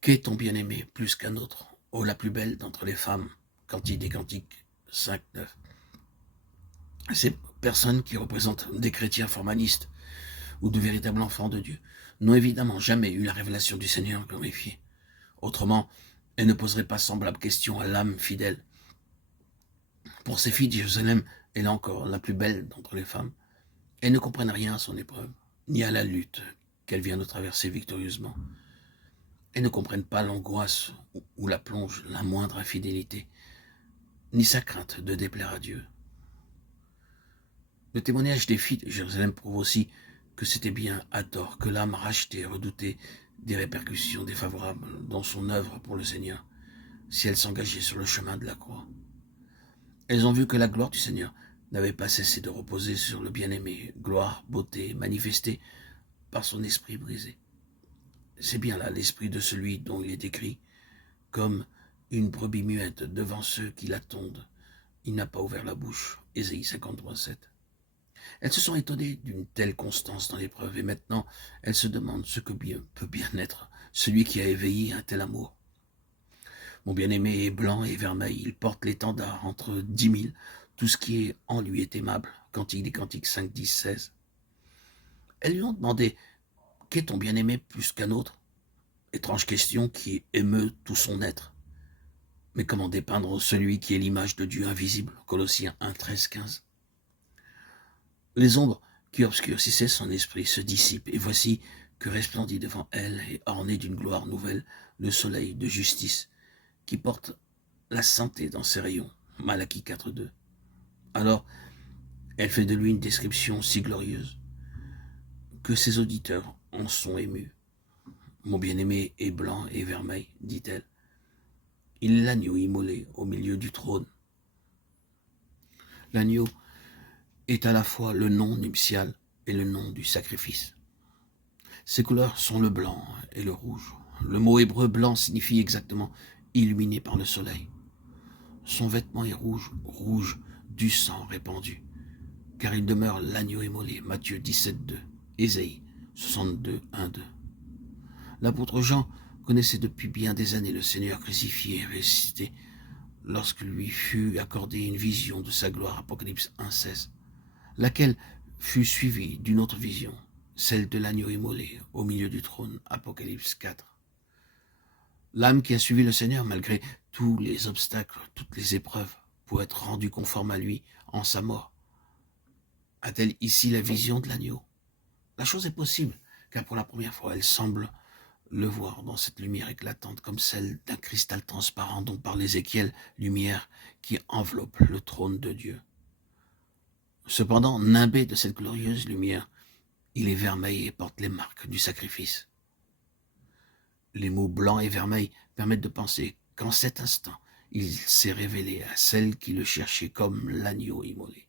Qu'est ton bien-aimé plus qu'un autre, ô la plus belle d'entre les femmes? Cantique des Cantiques 5:9. Ces personnes qui représentent des chrétiens formalistes ou de véritables enfants de Dieu n'ont évidemment jamais eu la révélation du Seigneur glorifié. Autrement, elles ne poseraient pas semblable question à l'âme fidèle. Pour ces filles de Jérusalem, elle est encore la plus belle d'entre les femmes. Elles ne comprennent rien à son épreuve, ni à la lutte qu'elle vient de traverser victorieusement. Elles ne comprennent pas l'angoisse où la plonge la moindre infidélité, ni sa crainte de déplaire à Dieu. Le témoignage des filles de Jérusalem prouve aussi que c'était bien à tort que l'âme rachetée redoutait des répercussions défavorables dans son œuvre pour le Seigneur, si elle s'engageait sur le chemin de la croix. Elles ont vu que la gloire du Seigneur n'avait pas cessé de reposer sur le bien-aimé, gloire, beauté, manifestée par son esprit brisé. C'est bien là l'esprit de celui dont il est écrit, comme une brebis muette devant ceux qui l'attendent. Il n'a pas ouvert la bouche. Ésaïe 53:7. Elles se sont étonnées d'une telle constance dans l'épreuve, et maintenant elles se demandent ce que peut bien être celui qui a éveillé un tel amour. Mon bien-aimé est blanc et vermeil, il porte l'étendard entre 10 000, tout ce qui est en lui est aimable. Cantique des Cantiques 5, 10, 16. Elles lui ont demandé, qu'est ton bien-aimé plus qu'un autre? Étrange question qui émeut tout son être. Mais comment dépeindre celui qui est l'image de Dieu invisible? Colossiens 1, 13, 15. Les ombres qui obscurcissaient son esprit se dissipent, et voici que resplendit devant elle, et orné d'une gloire nouvelle, le soleil de justice, qui porte la santé dans ses rayons. Malachie 4, 2. Alors, elle fait de lui une description si glorieuse que ses auditeurs en sont émus. Mon bien-aimé est blanc et vermeil, dit-elle. Il est l'agneau immolé au milieu du trône. L'agneau est à la fois le nom nuptial et le nom du sacrifice. Ses couleurs sont le blanc et le rouge. Le mot hébreu blanc signifie exactement illuminé par le soleil. Son vêtement est rouge, rouge du sang répandu, car il demeure l'agneau immolé. Matthieu 17:2, Ésaïe 62, 1-2. L'apôtre Jean connaissait depuis bien des années le Seigneur crucifié et ressuscité lorsque lui fut accordée une vision de sa gloire, Apocalypse 1:16, laquelle fut suivie d'une autre vision, celle de l'agneau immolé au milieu du trône, Apocalypse 4. L'âme qui a suivi le Seigneur, malgré tous les obstacles, toutes les épreuves, pour être rendue conforme à lui en sa mort, a-t-elle ici la vision de l'agneau? La chose est possible, car pour la première fois, elle semble le voir dans cette lumière éclatante comme celle d'un cristal transparent dont parle Ézéchiel, lumière qui enveloppe le trône de Dieu. Cependant, nimbé de cette glorieuse lumière, il est vermeil et porte les marques du sacrifice. Les mots blanc et vermeil permettent de penser qu'en cet instant, il s'est révélé à celle qui le cherchait comme l'agneau immolé.